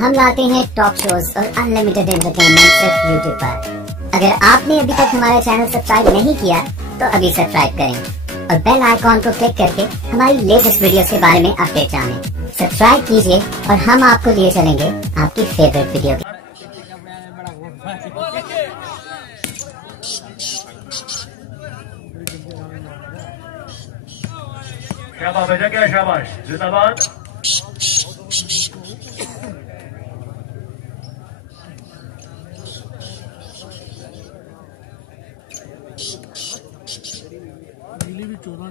हम लाते हैं top shows और अनलिमिटेड एंटरटेनमेंट सिर्फ यूट्यूब पर। अगर आपने अभी तक हमारा चैनल सब्सक्राइब नहीं किया तो अभी सब्सक्राइब करें और बेल आइकॉन को क्लिक करके हमारी लेटेस्ट वीडियोस के बारे में अपडेट जानें। सब्सक्राइब कीजिए और हम आपको लिए चलेंगे आपकी फेवरेट वीडियो की। शाबाश बेटा, क्या शाबाश, जिंदाबाद। भी 14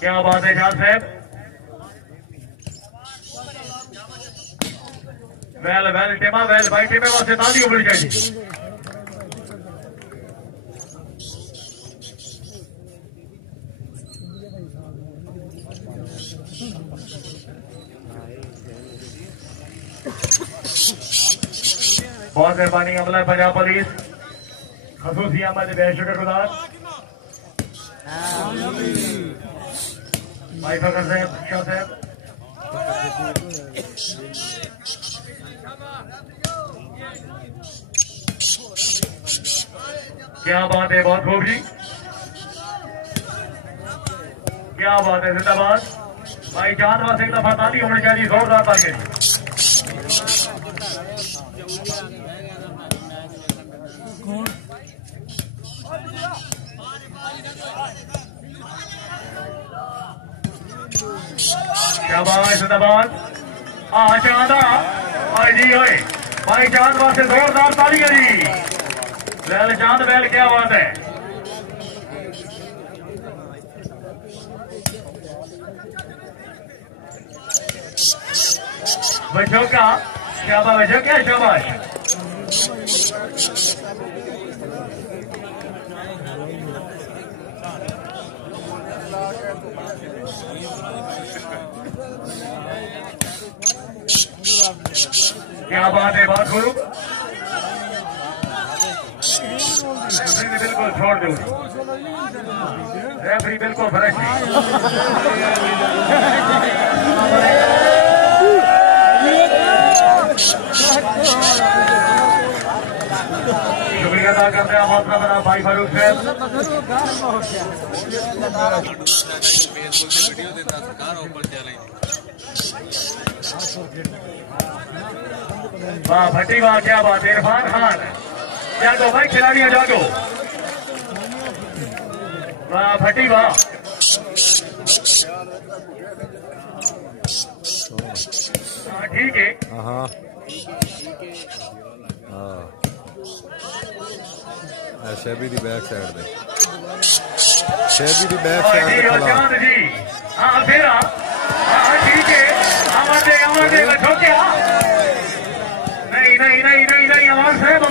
क्या बात है जान साहब, वेल वेल टेमा, वेल भाई टेमे वास्ते ताली उमड़ चाहिए। बहुत मेहरबानी अमला पंजाब पुलिस, खसूसी अहमद बेहद शुक्रगुजार भाई फकर साहब, शाह साहब। क्या बात है, बहुत खूब जी, क्या बात है, जिंदाबाद भाई जान वास्ते एक दफा ताली होनी चाहिए, जोरदार ताली। शाबाश, जिंदाबाद। चांदा भाई जी, ओए भाई चांद वास्ते जोरदार ताली है जी। वेल चांद, वेल, क्या बात है। बच्चों का शाबाश, बच्चों क्या शाबाश। क्या बात है, बहुत खूब। रेफरी बिल्कुल छोड़ दो, रेफरी बिल्कुल फ्रेश है। शुक्रिया अदा करते हैं हमारा बड़ा भाई फारूक साहब। वाह भट्टी, वाह, क्या बात है। इरफान खान, जागो भाई खिलाड़ियों, जागो। वाह भट्टी, वाह। हाँ ठीक है, शैबी दी बैक साइड में, शैबी दी बैक साइड में चांद जी। हाँ फेरा, हाँ ठीक है। अमर बचो क्या, नहीं नहीं नहीं नहीं नहीं, अमर साहब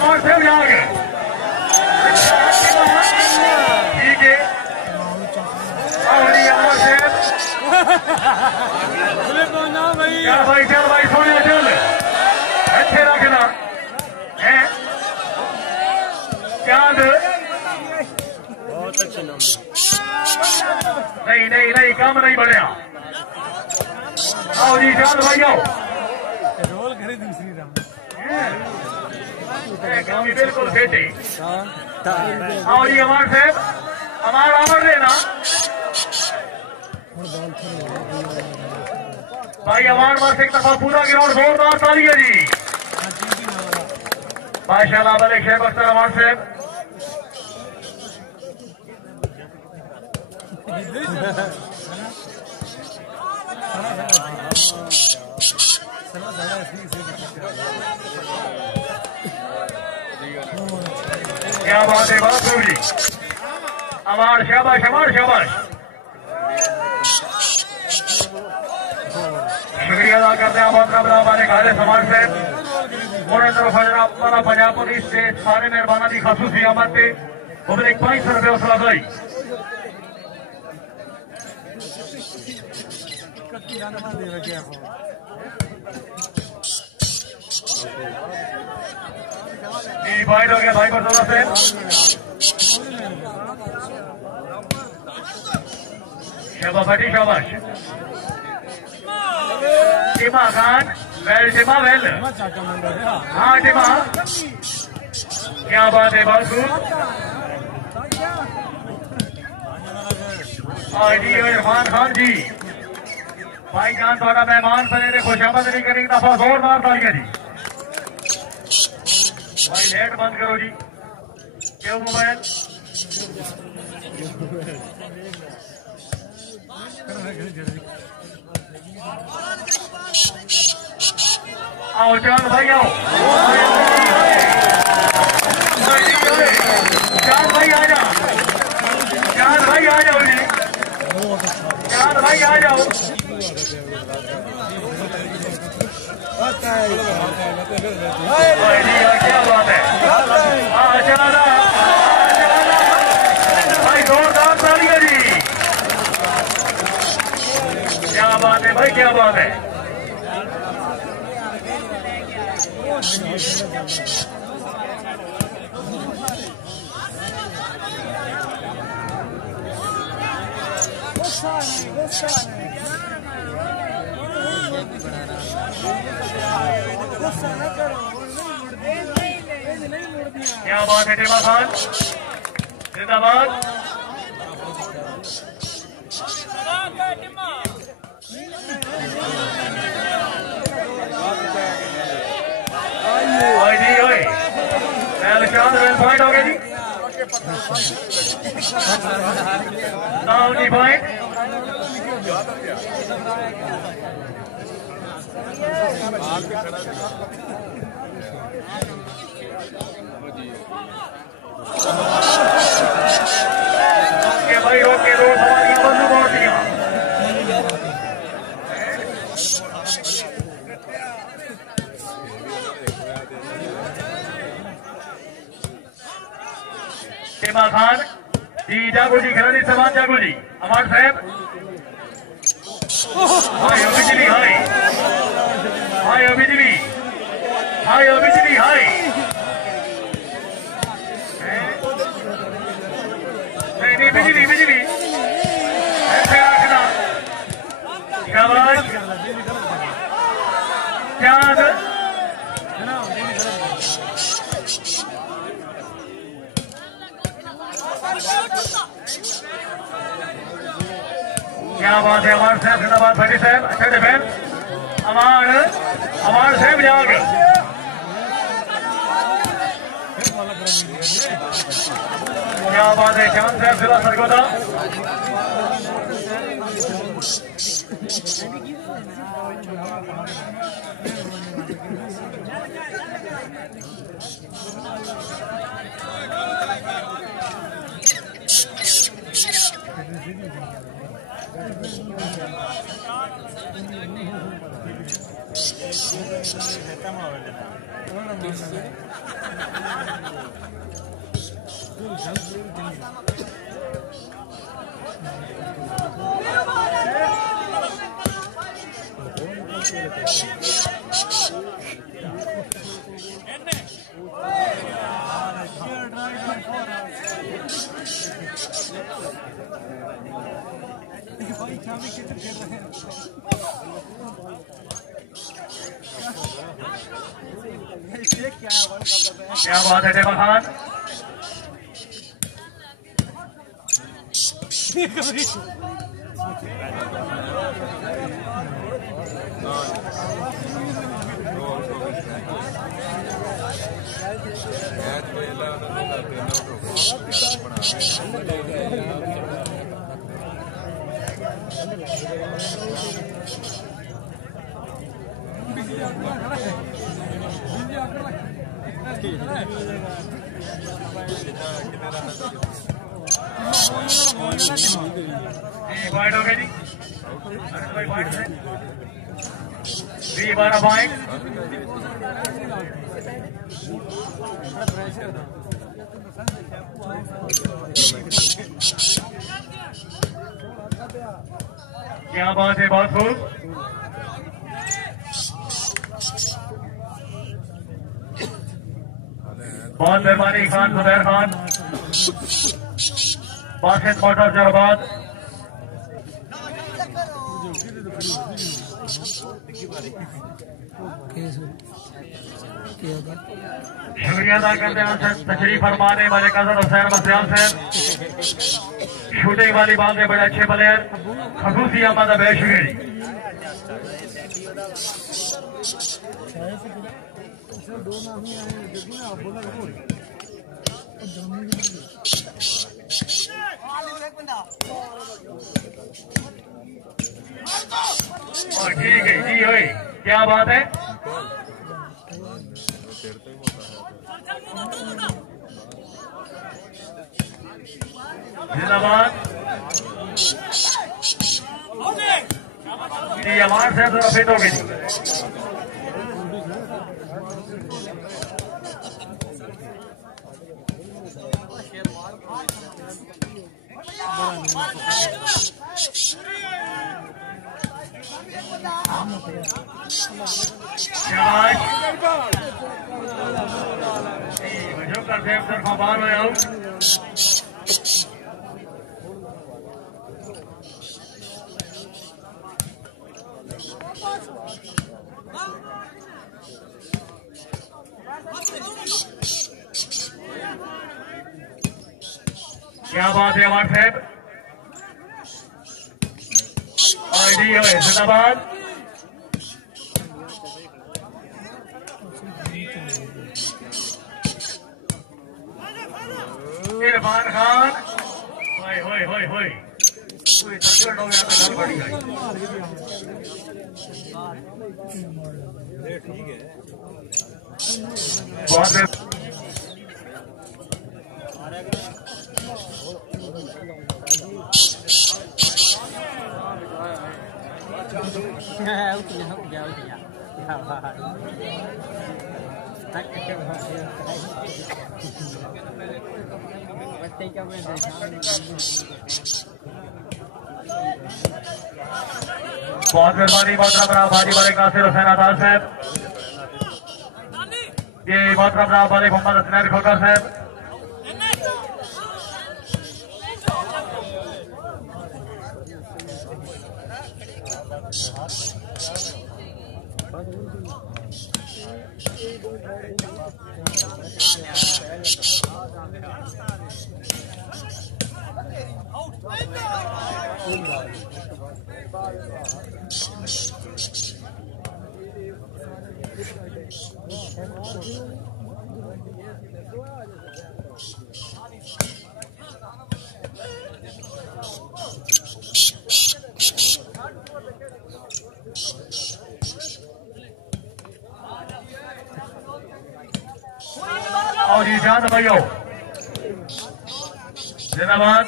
जा गए, ठीक है। और अमर साहब, क्या भाई, चल भाई सोने, चल अच्छे रखना है। चांद बहुत अच्छे नंबर, नहीं नहीं नहीं, काम नहीं बढ़िया। आओ जी चांद भाई, आओ। रोल करे दूसरी राउंड, काम बिल्कुल फेटे। आओ जी अमर साहब, अमर देना भाई। अमर वास्ते एक दफा पूरा ग्राउंड जोरदार ताली है जी। माशाल्लाह, मलिक शेख अख्तर अमर साहब। क्या बात है, बहुत खूब जी। अमर शाबाश, अमर शाबाश। शुक्रिया अदा करते हैं हमारे खालिद समाज साहब और तरफ पंजाब पुलिस के सारे मेहरबाना की खसूसी आमद से 500 रुपये हौसला अफजाई। फाइट हो गया भाई पर दोनों से। शबा फटी शाबाश। टिमा खान वेल टिमा वेल। हाँ टिमा क्या बात है बासु। जी इरफान खान जी भाई जान थोड़ा मेहमान बने खुशामद करें दफा जोरदार तालियां जी। भाई नेट बंद करो जी क्यों मोबाइल। आओ चांद भाई आओ। चांद भाई आ जाओ। चांद भाई आ जाओ जी। चांद भाई आ जाओ। क्या बात है भाई जोरदार तालियां जी। क्या बात है भाई क्या बात है। क्या बात है टिमा खान जिंदाबाद। चांद वेल पॉइंट हो गया जी। पॉइंट भाई रोक के दो सवारियां बंद हो दिया। टिमा खान जी जागो जी खिलाड़ी समान जागो जी अमार साहब। हाय बिजली हाय हाय बिजली हाय बिजली हाय। नहीं बिजली बिजली ऐसे रखना। शाबाश चांद। क्या बात है अमार साहब जिंदाबाद। फटी साहब अच्छा डिफेंस। अमार साहब जाओगे। क्या बात है चांद साहब जिला सरगोदा। क्या बात है टिमा खान। पॉइंट हो गया जी। 12 पॉइंट। क्या बात है, बहुत खूब। बहुत मेहरबानी खान जुबैर खान, बासित मोटर जरबाद। शुक्रिया अदा करते हैं तशरीफ फरमाने वाले कजन हुसैन मसियाल साहब। शूटिंग वाली बात है, बड़े अच्छे प्लेयर खसूसी अहमद बेशुगरी। ठीक है जी, होई क्या बात है। जिंदाबाद जी, अमान से थोड़ा फिट हो गई। वजह करते हैं तरफा बार में आउट। क्या बात है अमान साहब, आईडी है जिंदाबाद। इरफान खान, होय होय होय होय, कोई तकड़ हो गया तो बढ़ी गई। ठीक है, बहुत बहुत मेहरबानी मोहतरम भाजी वाले कासिर हुसैन आजाद साहब, ये मोहतरम वाले मोहम्मद हसनैन खोकर साहब। और ये जान भाइयों जिंदाबाद।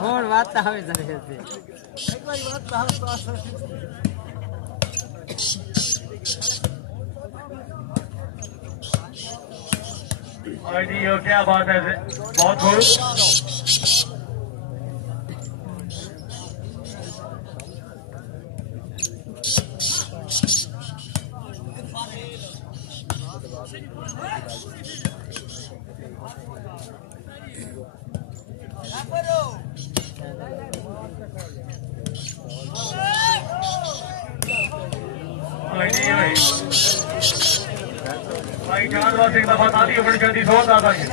और बात हमें जरूर क्या बात है, बहुत खूब। भाई नहीं है भाई चांद वास एक दफा ताली बड़ी जल्दी सो दादा ये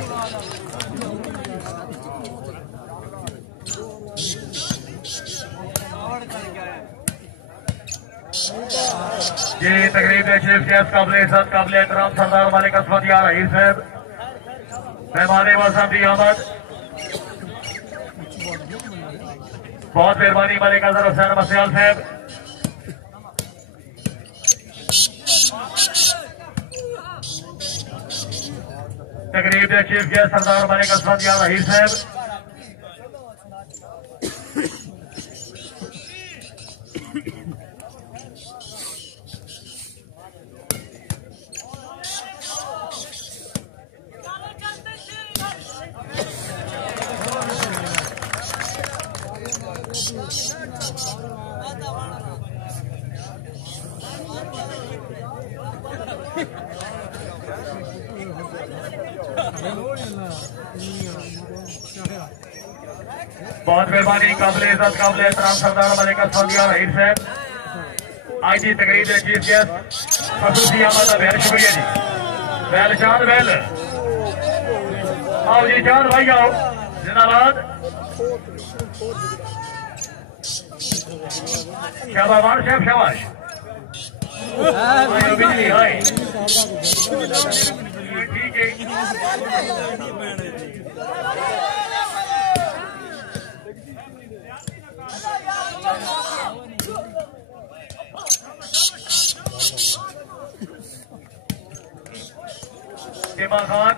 ये तकरीब है चीफ गेस्ट काबिल इज्जत काबिल एहतराम सरदार मालिक असमत या रहीस साहब मेहमान वासम की आमद बहुत मेहरबानी मालिक अजहर हुसैन मसियाल साहब तकरीब है चीफ गेस्ट सरदार मालिक असमत या रहीस साहब बहुत मेहरबानी काबिल इज्जत काबिल एहतराम सरदार मलिक असमत या रहीस साहब आज की तकरीब है चीफ गेस्ट खसूसी आमद का बेहद शुक्रिया जी बैल चांद बैल आओ जी चांद भाई आओ जिंदाबाद शाबाश साहब शाबाश बिजली हाय ठीक है इमाम खान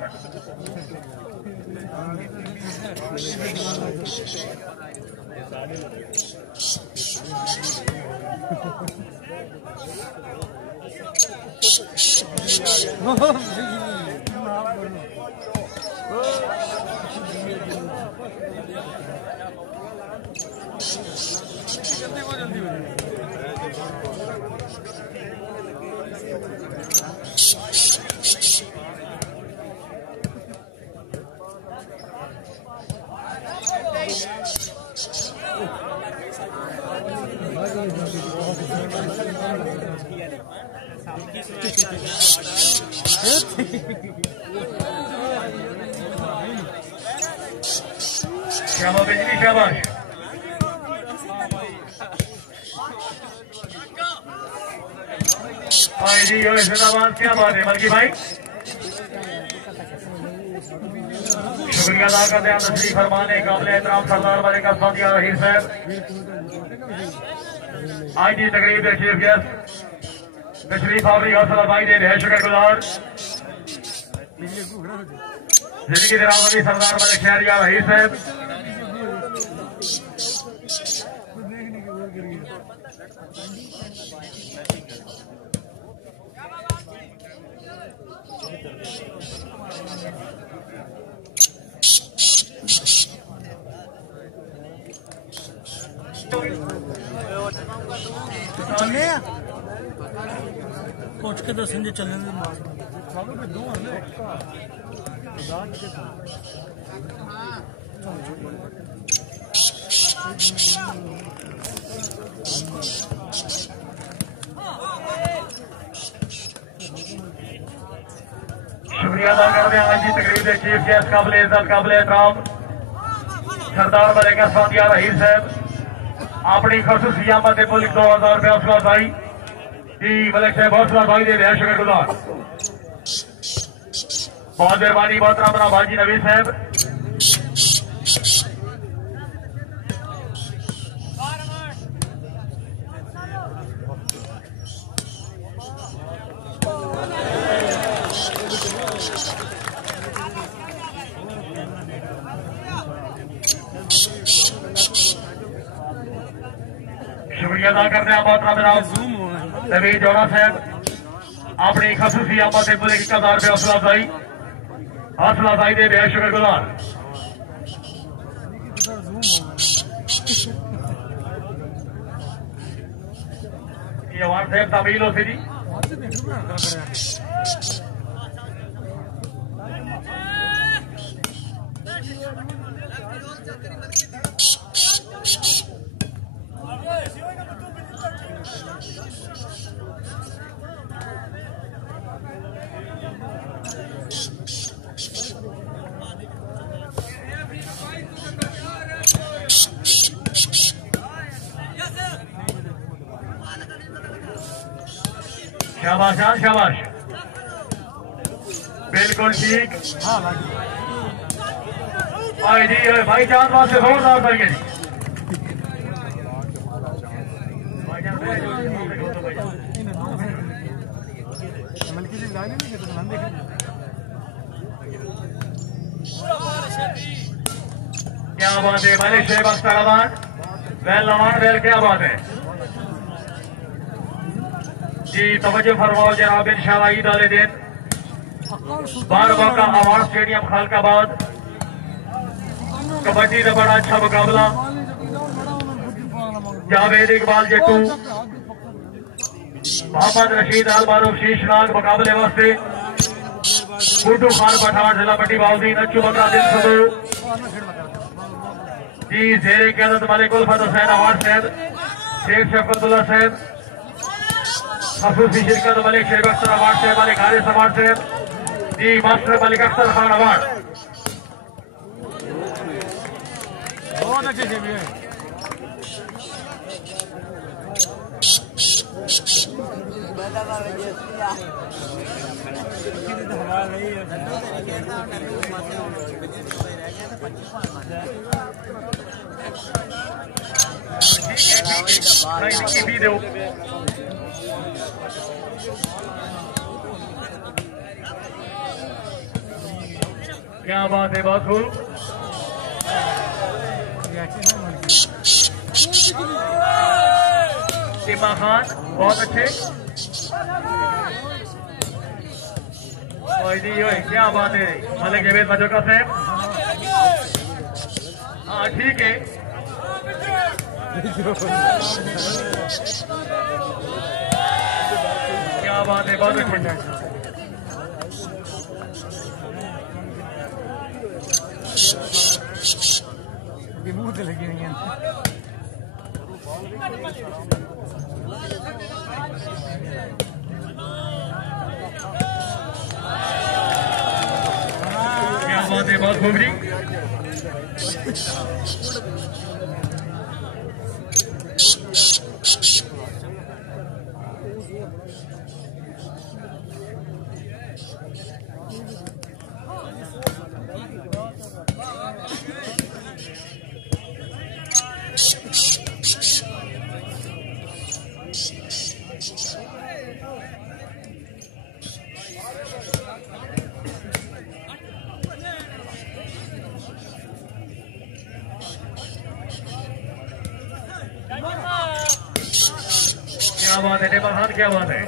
श्यामा बिजली शाबाश भाई जी यो जिंदाबाद क्या बात है मलकी भाई शुक्रिया अदा करते हैं तशरीफ फरमाने काबिल एहतराम सरदार मलिक असमत या रहीस साहब आज की तकरीब के चीफ गेस्ट तशरीफ आवरी हौसला भाई दे बेहद शुक्रगुजार जिंदगी दिरावरी सरदार मलिक शहर या रहीस साहब पहुंच के दसन जे चलने शुक्रिया अदा करते हैं आज की तकरीब के चीफ गेस्ट काबिल इज्जत काबिल एहतराम सरदार मलिक असमत या रहीस साहब अपनी खसूसी आमद मुल्क 2000 रुपये हौसला भाई जी मलिक साहब हौसला भाई दे बेहद शुक्रगुजार बहुत मेहरबानी मोहतरम अपना भाजी नवीद साहब शुक्रिया अदा करते हैं मोहतरम नवीद जोड़ा साहब अपनी खसूसी आमद मुल्क 1000 रुपये हौसला भाई दे बेहद शुक्रगुजार ये वार साहब तमील हो सी जी शाबाश शाबाश, बिल्कुल ठीक। भाई चांद बात से जोरदार करिए जी। क्या बात है मलिक शेख अख्तर अवान, वेल अवान वेल, क्या बात है जी। तवज्जो फरमाओ जनाब, इंशाअल्लाह ईद वाले दिन 12 का अवार्ड स्टेडियम खालकाबाद कबड्डी का बड़ा अच्छा मुकाबला। जावेद इकबाल जट्टू, मोहम्मद रशीद अल मारूफ शीशनाग मुकाबले वास्ते, गुड्डू खान पठान जिला मंडी बाउद्दीन, अच्छू बकरा दिल सदू जी, जेरे क़यादत मलिक उल्फत हुसैन अवार्ड साहब, शेख शफकतुल्लाह साहब, खसूसी शिरकत मलिक शेख अख्तर अवार्ड साहब, मलिक हारिस अवार्ड साहब जी, मास्टर मलिक अख्तर खान अवार्ड। बहुत अच्छे से भी है। क्या बात है, बहुत खूब। इमा खान बहुत अच्छे, क्या बात है मलिक जवेद मजोका साहब, हाँ ठीक है। क्या बात है, बहुत अच्छे। मुंह से लगी नहीं है। क्या बात है, बहुत खूबरी। क्या बात है नेमा खान, क्या बात है।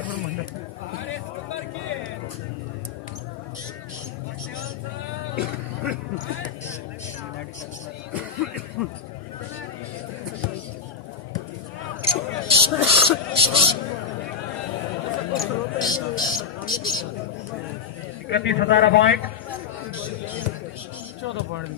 इकतीस 17 पॉइंट, 14 पॉइंट।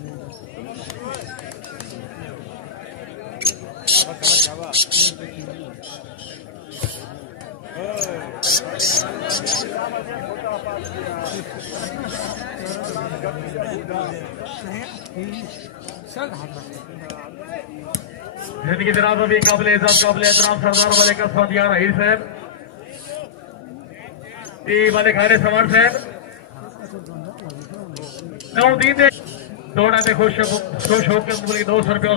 जिंदगी दराज अभी काबिल इज्जत काबिल एहतराम सरदार मलिक असफंदियार रहीर साहब जी, मलिक हारिस अवार्ड साहब, नौदीन दौड़ा में खुश होकर 200 रुपये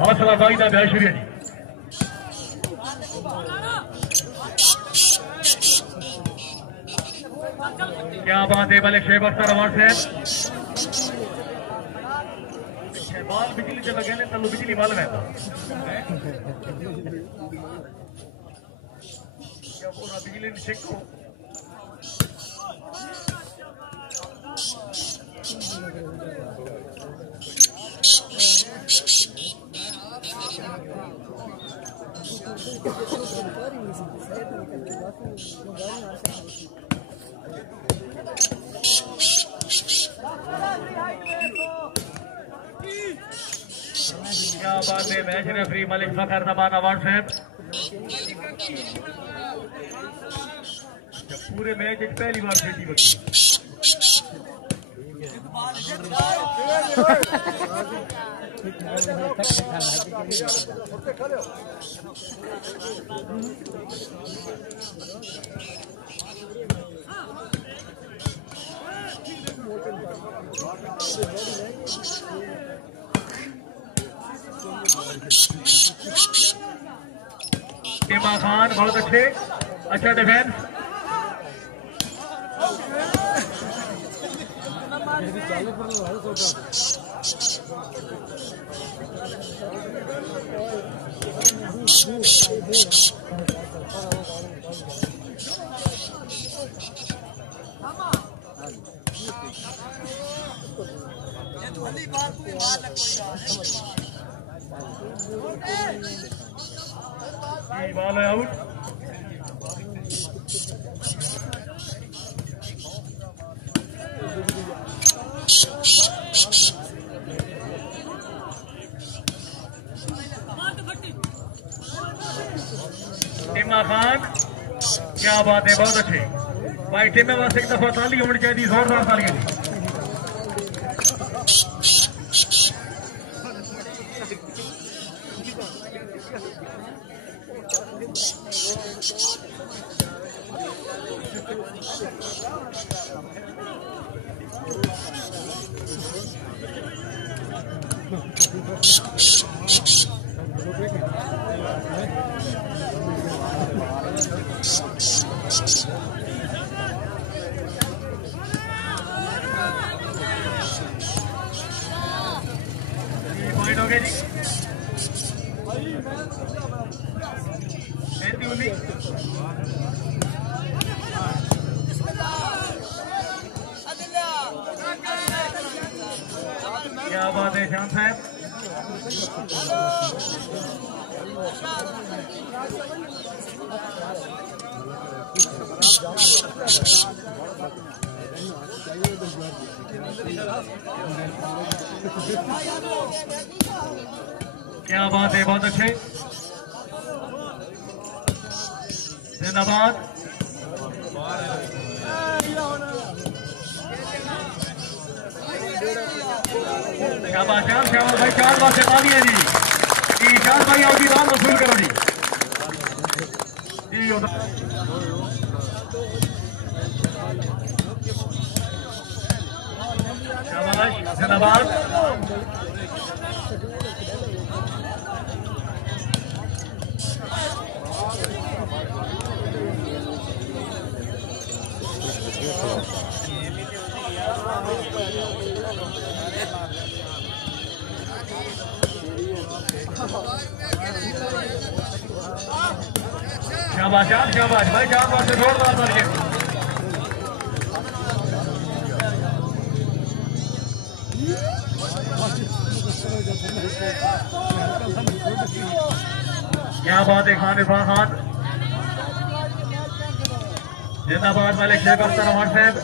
हौसला अफजाई का बहुत शुक्रिया जी। क्या बात है मलिक शेख अख्तर अवार्ड साहब, बाल बिजली जब लगे तलू बिजली बाल रहता पूरा बिजली सिखो। क्या बात है, मैच रेफरी मलिक फखर जमान अवार्ड साहब, पूरे मैच पहली बार सीटी बची। इमाम खान बहुत अच्छे, अच्छा डिफेंस। बॉल है आउट। इमाम खान क्या बात है, बहुत अच्छे भाई। टीम में बस एक दफा ताली होनी चाहिए, जोरदार ताली। पॉइंट हो गया जी। क्या बात है शाम साहब। क्या बात है, बहुत अच्छे, जिंदाबाद। शाबाश शाबाश भाई, 4 बार से पानी है जी। चार भाई आओ जी, राम वसूल करो जी। शाबाश, जिंदाबाद। शाबाश शाबाश भाई, 4 बार से जोरदार करके। क्या बात है, खान इरफान खान जिंदाबाद। मलिक शेख अख्तर रमान साहब,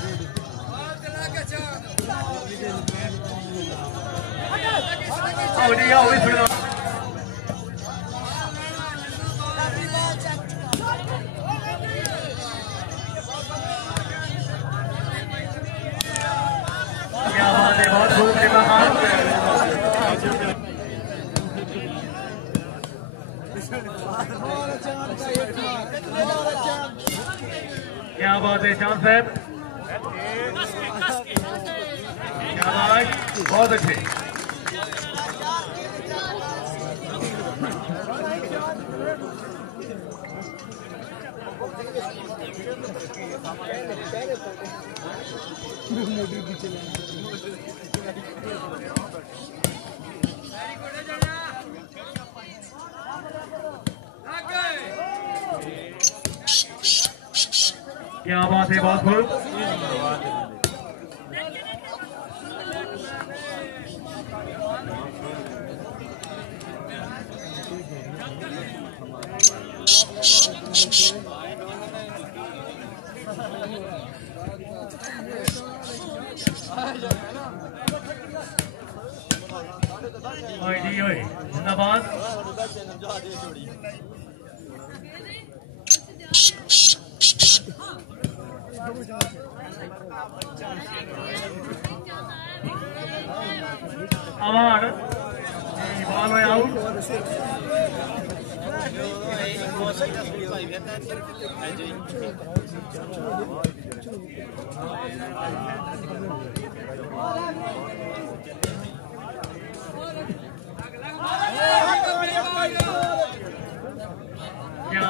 क्या बात है, बहुत खूब क्या बात है चांद साहब, शाबाश, बहुत अच्छे। क्या बात है, बहुत खूब। जिंदाबाद। अवार्ड क्या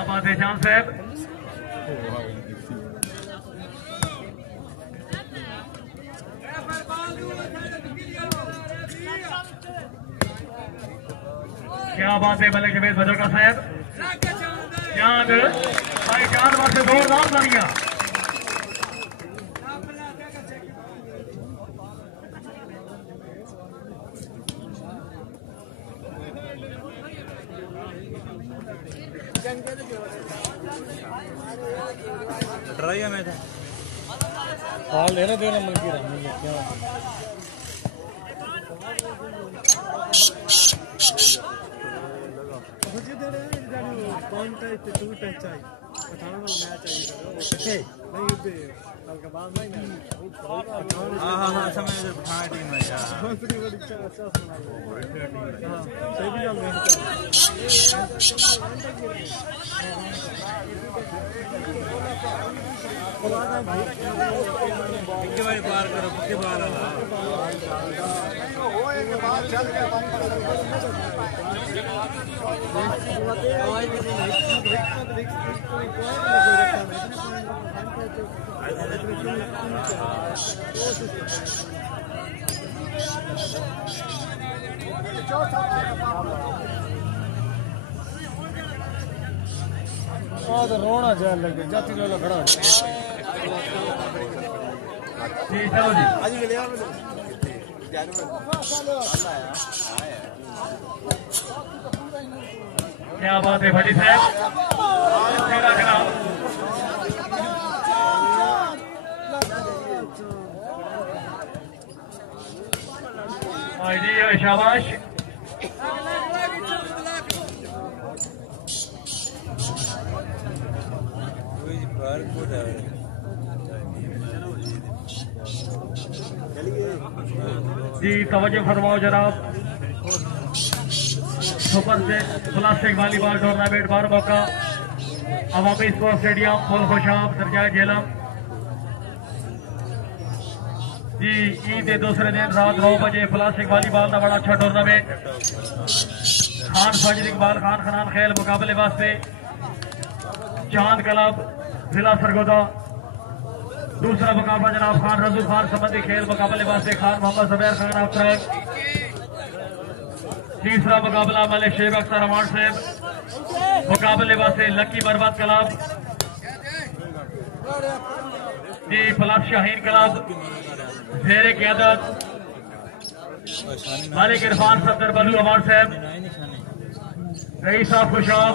बात है जान साहब। क्या बात है मलिक जवेद बजोका साहब। चांद भाई चांद बार से जोरदार तालियां। ट्राई में था हाल लेना देना मन की राम क्या मुझे दे रहे हैं जाने कौन टाइप पे टू टाइप चाहिए पठान वाला मैच चाहिए ओके नहीं दे कल के बाद नहीं हां समय में पठान टीम है यार दूसरी बड़ी अच्छा सुना हां सही भी चल रहा है बार करो पक्के बार चल के तो रोना जाए लगे जाती लोग खड़ा क्या बात है भट्टी साहब। शाबाश। जी तवज्जो फरमाओ जनाब। सुपर से प्लास्टिक वॉलीबॉल टूर्नामेंट बार मौका अवामी स्पोर्ट्स स्टेडियम फुल खुशाब सरजाए झेलम। जी ईद के दूसरे दिन रात 9 बजे प्लास्टिक वॉलीबॉल का बड़ा अच्छा टूर्नामेंट खान फजर इकबाल खान खनान खेल मुकाबले वास्ते चांद क्लब जिला सरगोदा। दूसरा मुकाबला जनाब खान रजू खान संबंधी खेल मुकाबले वास्ते खान मोहम्मद जुबैर खान अफ्तार। तीसरा मुकाबला मलिक शेख अख्तर अवान साहब मुकाबले वास्ते लकी बर्बाद क्लब जी फलाफ शाहीन क्लब जेरे क़यादत मलिक इरफान सफदर बलू अवान साहब रईस साहब खुशाब।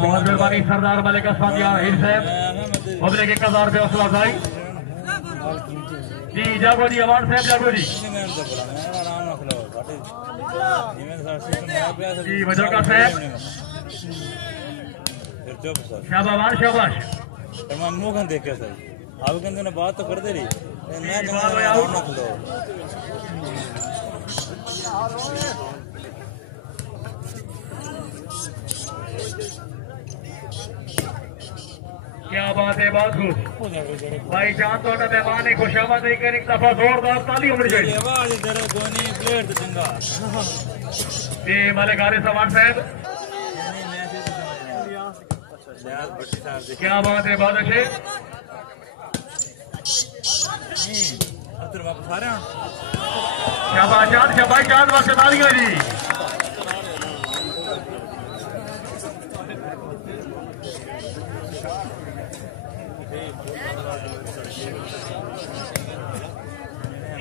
बहुत मेहरबानी सरदार मलिक अस्फादिया हिर साहब पब्लिक 1000 रुपये हौसला अफजाई। जी जागो जी अवान साहब जागो जी जी बजरगा साहब शाबाश शाबाश। मैं मुंह कन देख सर आप कहते ना बात तो करते रही मैं क्या बात है बहुत खूब भाई जान तो मेहमान ने खुशामद कर एक दफा जोरदार ताली होनी चाहिए। मलिक हारिस अवान साहब क्या बात है बहुत अच्छे। शाबाश चांद शाबाश चांद वास्ते तालियां जी।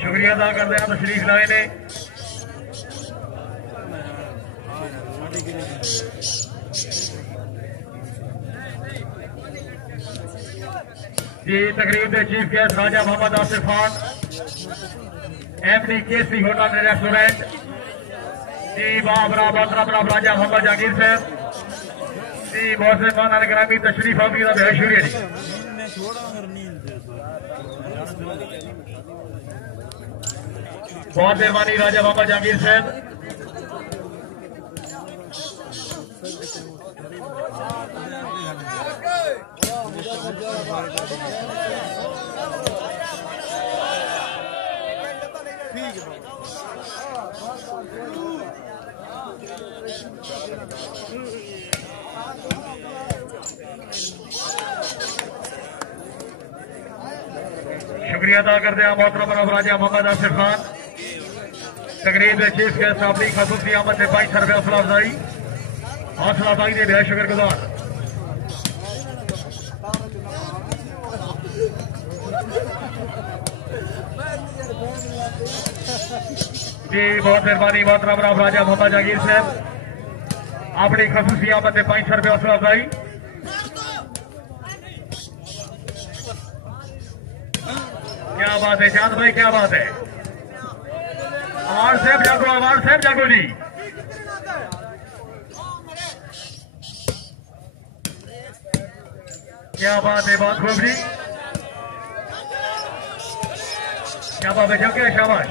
शुक्रिया अदा करते हैं तशरीफ लाए ने। जी तकरीब के chief guest Raja Mohammad Asif Khan MD KC hotel and restaurant जी बाबरा राजा मोहम्मद जहांगीर साहब जी मोहसिन खान ग्रामी तशरीफ आफी का बहुत शुक्रिया जी। बहुत मेहरबानी राजा मोहम्मद जहांगीर साहब। शुक्रिया अदा करते हैं मोहतरम राजा मोहम्मद आसिफ खान तकरीब के चीफ गेस्ट अपनी खसूसी आमद से 500 रुपये हौसला अफजाई के बेहद शुक्रगुजार। जी बहुत मेहरबानी मोहतरम राजा मोहम्मद जहांगीर साहब अपनी खसूसी आमद से 500 रुपये हौसला अफजाई। क्या बात है चांद भाई, क्या बात है। आवाज साहब जागो जी। क्या बात है, बहुत खूब जी, क्या बात है, क्या शाबाश।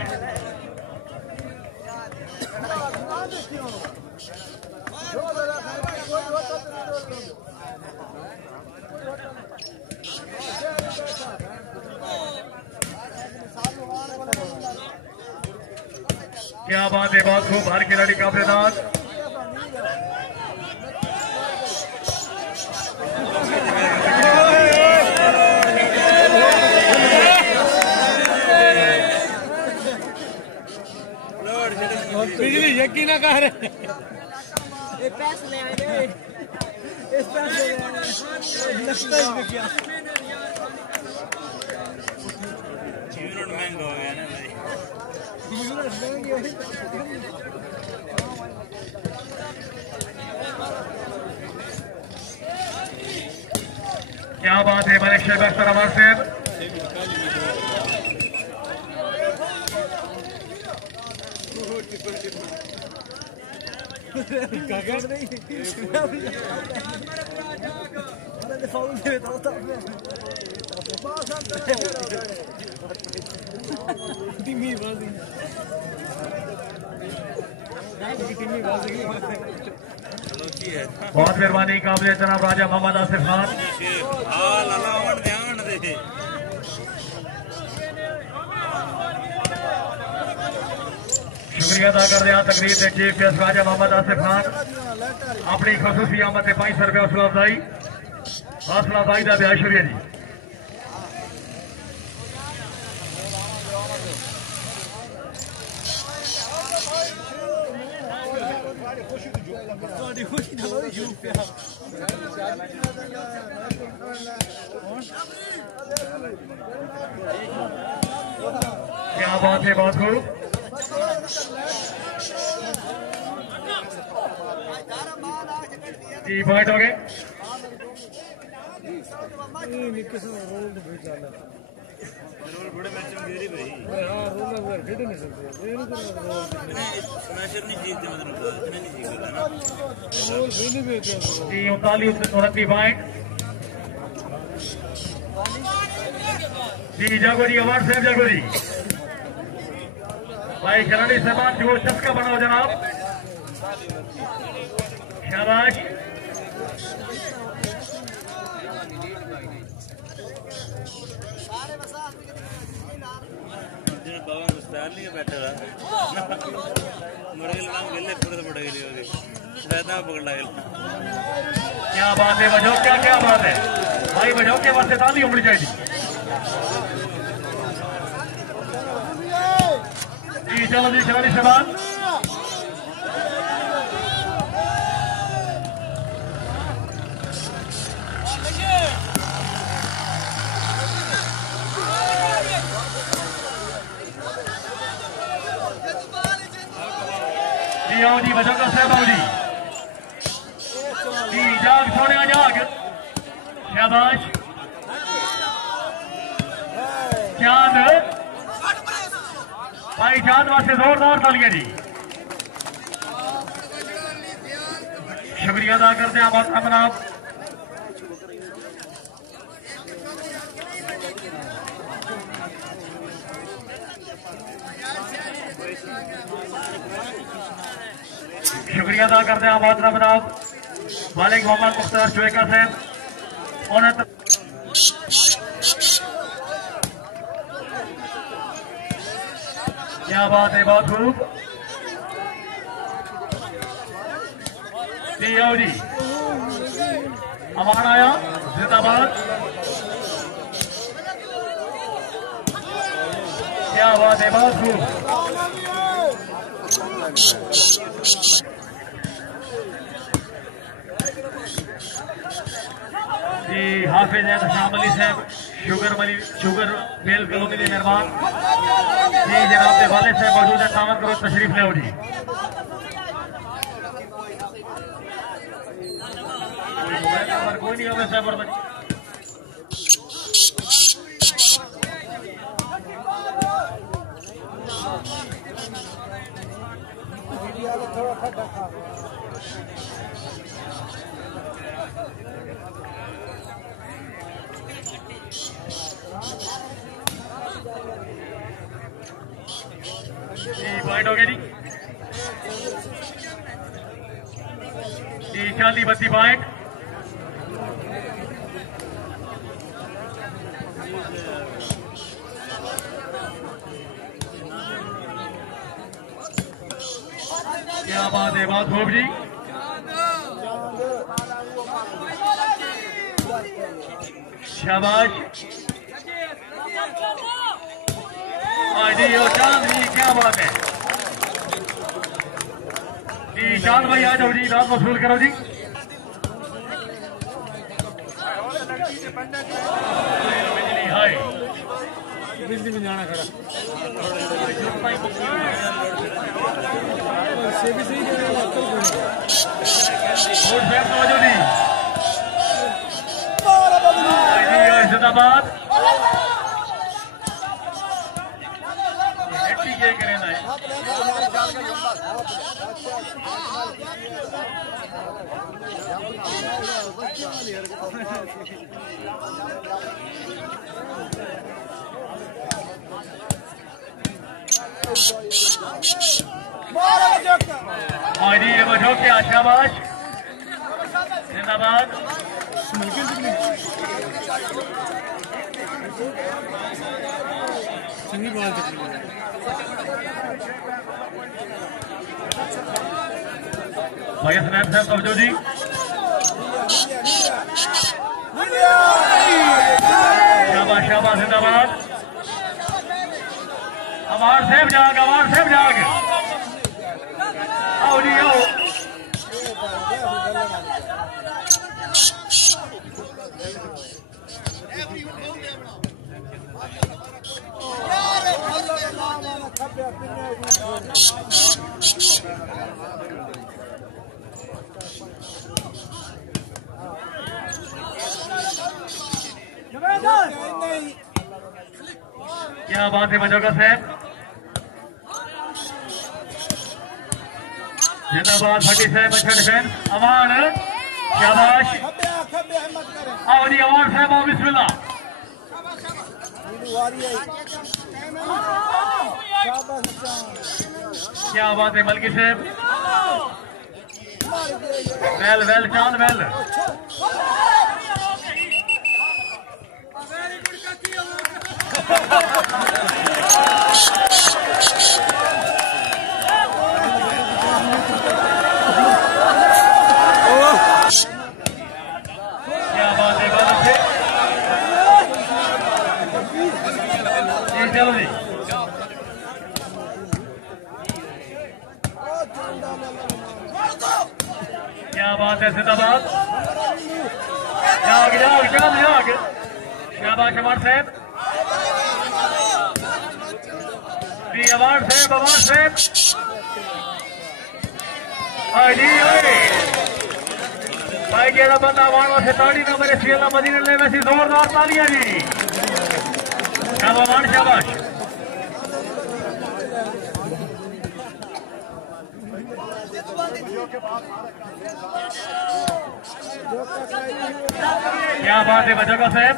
क्या बात है, बहुत खूब, हर खिलाड़ी का प्रदान। बिजली यकीन ना कर पैसे ले आए इस पैसे लगता है क्या जीवन महंगा हो गया ना भाई। क्या बात है मलिक शेख अख्तर अमर साहब। बहुत मेहरबानी काबिल जनाब राजा मोहम्मद आसिफ खान। शुक्रिया अदा कर रहे तकरीर के चीफ गेस्ट राजा मोहम्मद आसिफ खान अपनी खसूसी आमद से 500 रुपये हौसला अफजाई का बेहद शुक्रिया जी। क्या बात है, बहुत खूब। जी पॉइंट हो गए। जी 39-29 पॉइंट। जी जागो जी, अवार्ड साहब जागो जी। भाई खिलाड़ी साहबान जो चस्का बनाओ जनाब, शाबाश। बाबा मुस्तार नहीं बैठा रहा मुड़गल नाम गले पूरे मुड़गल हो गए रहता पकड़ लगे। क्या बात है, बजाओ, क्या बात है भाई, बजाओ के वास्ते ताली होनी चाहिए जी। चलो जी खिलाड़ी साहबान, आओ जी बजंगा साहब, आओ जी। जी जाग सोने जाग, शाबाश। भाई चांद वास्ते जोरदार तालियां जी। शुक्रिया अदा करते हैं बहुत अपना। शुक्रिया अदा करते हैं बहुत अपना मालिक मोहम्मद मुख्तार शुएका साहब। उन्हें क्या बात है, बहुत खूब जी। अमान आया जिंदाबाद। क्या बात है, बहुत खूब जी। हाफिज है शाम अली साहब शुगर मेल कॉलोनी के मेहरबान जी। जनाब के वाले साहब मौजूद है, तावन करो तशरीफ ले जी। कोई नहीं होगा साहब और पॉइंट हो गया जी। 40-32 पॉइंट। क्या बात है, बहुत खूब जी। शाबाश जी। और चांद जी, क्या बात है जी। चांद भाई आ जाओ जी, रात वसूल करो जी। हाय बिजली में जाना खड़ा जिंदाबाद। क्या करें ना जी। ये बजो के आशाबाश जिंदाबाद। संगी बाल भाई स्नैप साहब तवज्जो जी। शाबाश शाबाश जिंदाबाद। अमार साहब जाग, अमार साहब जाग। आओ जी आओ। क्या बात है बजोगा साहब जिंदाबाद। भट्टी साहब अच्छा डिफेंस। अमान शाबाश। आओ जी अमान साहब आओ, बिस्मिल्लाह। क्या बात है मलकी साहब। वेल वेल चांद वेल। क्या बात है, बहुत अच्छे। चलो जी। क्या बात है, जिंदाबाद। जाग जाग जाग जाग। शाबाश अमर साहब। अवार्ड साहब, अवार्ड साहब। भाई केड़ा बंदा अवार्ड वास्ते ताड़ी ना मेरे सीएला मदीने ले वैसी जोरदार तालियां जी। शाबाश शाबाश। क्या बात है बच्चों का साहब,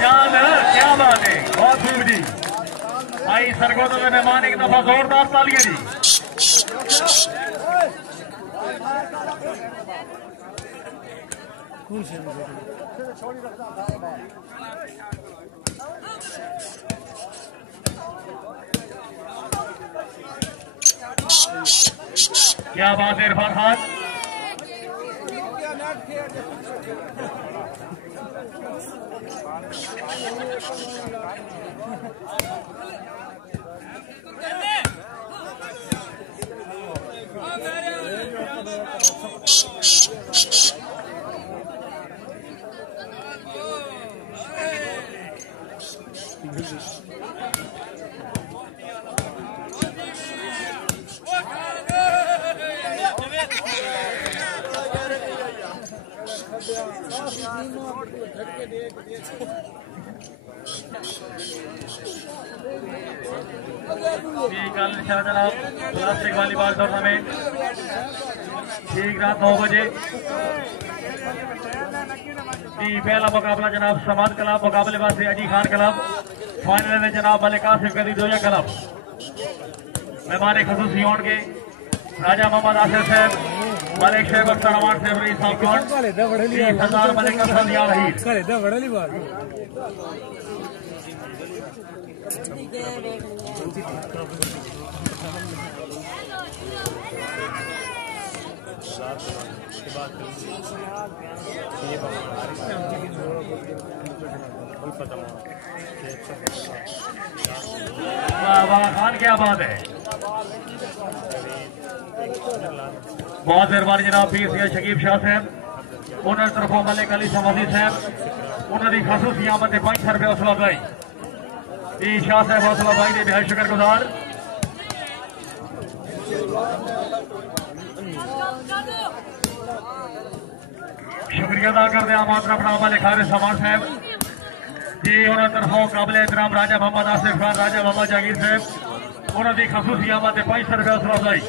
क्या बात है, बहुत खूब जी। भाई सरगोदर में मेहमान एक दफा जोरदार तालियां जी। क्या बात है इरफान खान, कल जनाब प्लास्टिक वॉलीबॉल टूर्नामेंट ठीक रात 9 बजे। पहला मुकाबला जनाब समाद क्लब मुकाबलेबाज से अजी खान क्लब, फाइनल में जनाब मलिक आसिफ गदी दोया क्लब। मेहमान खसूसी होंगे राजा मोहम्मद आसिफ साहब, मलिक शेख अख्तर अमान साहब, रईस साहब सरदार मलिक अफजल या रही। वाह खान, क्या बात है, बहुत मेहरबानी जनाब पीर सैयद शकीब शाह साहब, उन्होंने तरफों मलिक अली समाधी साहब, उन्होंने खसूसी आमद 500 रुपये हौसला अफजाई। शाह साहब हौसला अफजाई ने बेहद शुक्रगुजार। शुक्रिया अदा करते हैं मात्र अपना मलिक हारिस समान साहब जी, उन्होंने तरफों काबिल एहतराम राजा मोहम्मद आसिफ खान, राजा मोहम्मद जागीर साहब, उन्होंने खसूसी आमद 500 रुपये हौसला अफजाई।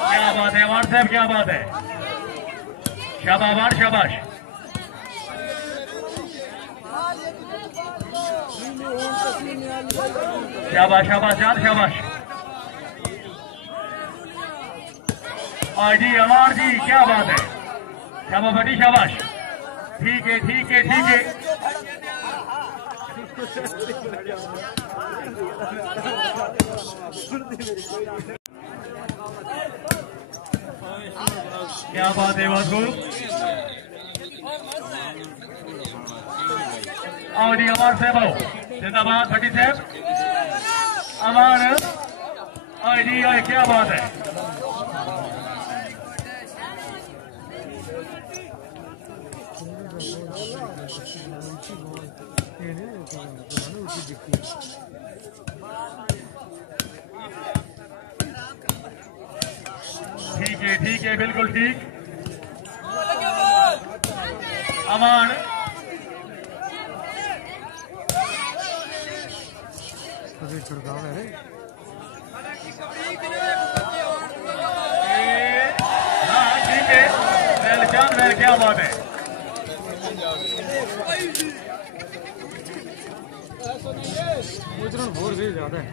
क्या बात है अवार साहब, क्या बात है, शाबाश शाबाश। शाबाश शाबाश जान शाबाश। जी अवार जी, क्या बात है, शाबाश बड़ी शाबाश। ठीक है ठीक है ठीक है। क्या बात है वासु। आओ जी अमार साहब, आओ जिंदाबाद भट्टी साहब, अमार आओ जी, आओ, क्या बात है। ठीक है बिल्कुल ठीक। अमान छिड़काव है हाँ ठीक है, चांद महल, क्या बात है। भोर से ज्यादा है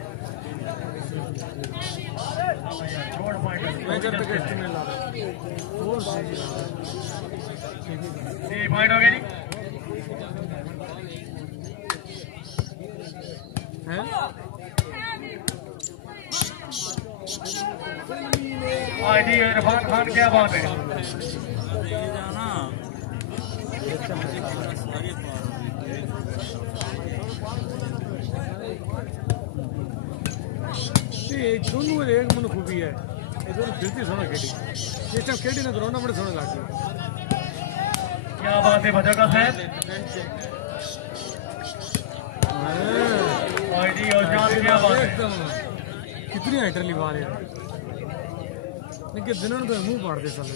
जी, पॉइंट हो गया जी। जी इरफान खान, क्या बात है। दोनों एक मन खूबी है, फिरती सोना खेड़ी, इस टाइम खेड़ी ना ग्राउंड बड़े सोने लगते। क्या बात है भजका साहब। क्या बात है, कितनी हाइटर लिवा रहे लेकिन दिनों तो मुंह पाड़ते साले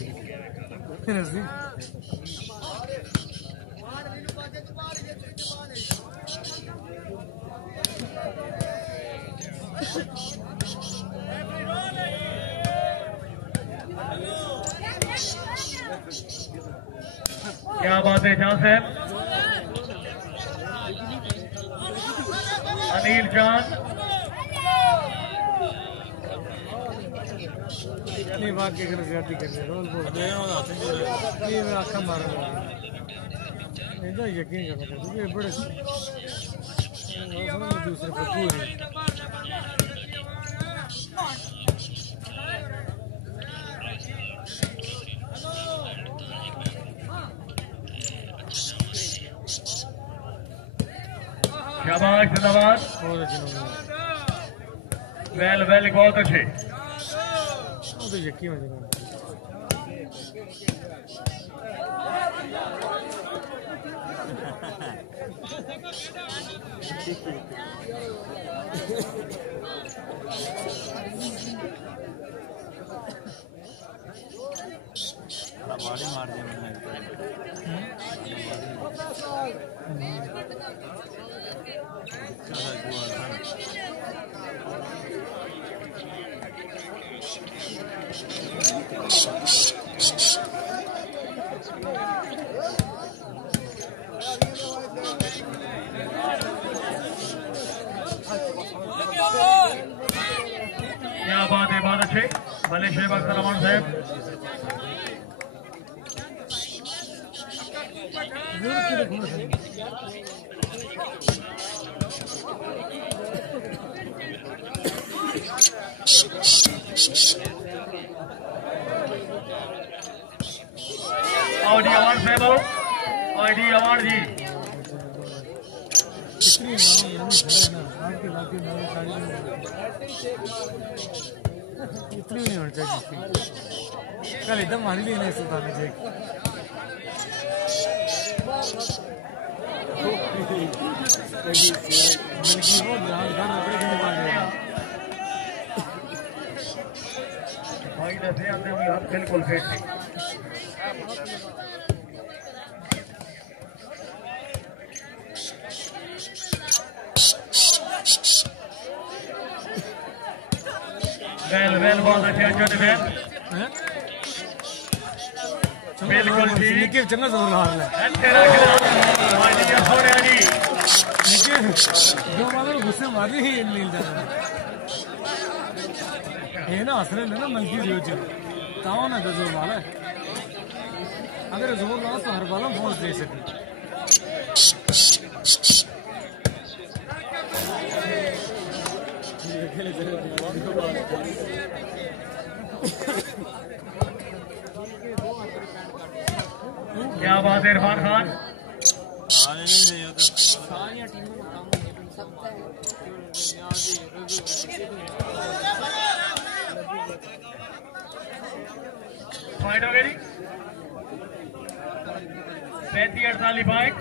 बात है जहां से अनिल जान नहीं वाकई कर ज्यादा कर रहे रोल बोल दे और ये मैं आंखें मार रहा हूं इधर यकीन कर क्योंकि बड़े दूसरे पर पूरी शाबाश जिंदाबाद वेल वेल बहुत अच्छे तो यकीन है बॉडी मार दिया मैंने क्या बात है बहुत अच्छे भले शेब अख्तर रमान साहब ऑडी अवार्ड साहब ऑडी अवार्ड जी इतनी नहीं होनी चाहिए कल एकदम मान ली नहीं सुधारने चाहिए भाई दसे आपने हुई हाथ बिल्कुल फिट वेल वेल बहुत अच्छे अच्छे डिफेंस बिल्कुल ठीक निखिल चंगा जोर मार ले अच्छे रखना मानिया सोनिया जी निखिल जो मारो गुस्से मारी ही नील जाना ये ना असर ना मंकी रियो जी ताऊ ना जोर मारा अगर जोर ना तो हर बार पहुंच दे सके क्या बात है इरफान खान पॉइंट हो गई 35-48 पॉइंट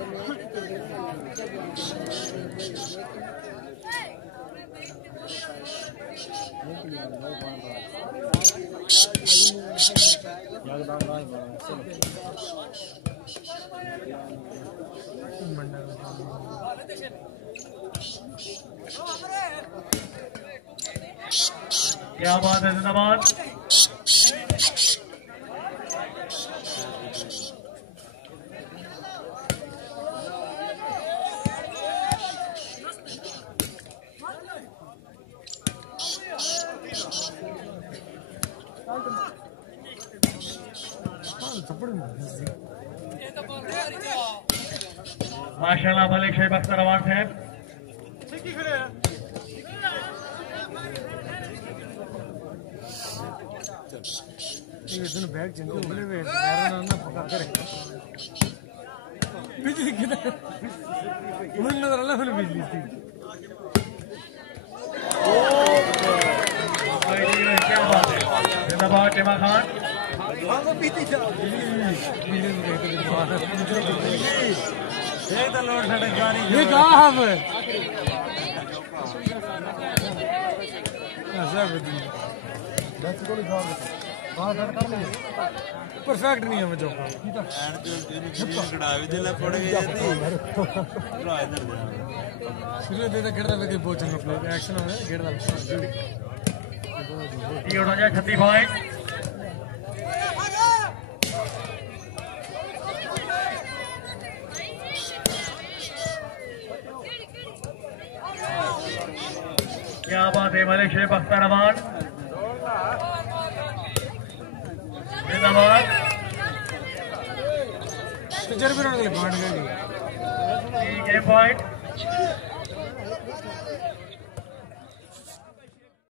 क्या बात है जिंदाबाद माशाल्लाह मलिक शेब अख्तर अवार्ड साहब बैग जिनको बोले वे ना पका करे बिजली किधर मुझे नजर अल्लाह फिर बिजली थी क्या बात है जिंदाबाद टिमा खान ये कहा परफेक्ट नहीं है मुझे एक्शन ये उड़ा जाए 36 पॉइंट थे मलिक शेख अख्तर अमान जिंदाबाद। जरूर पॉइंट गेम पॉइंट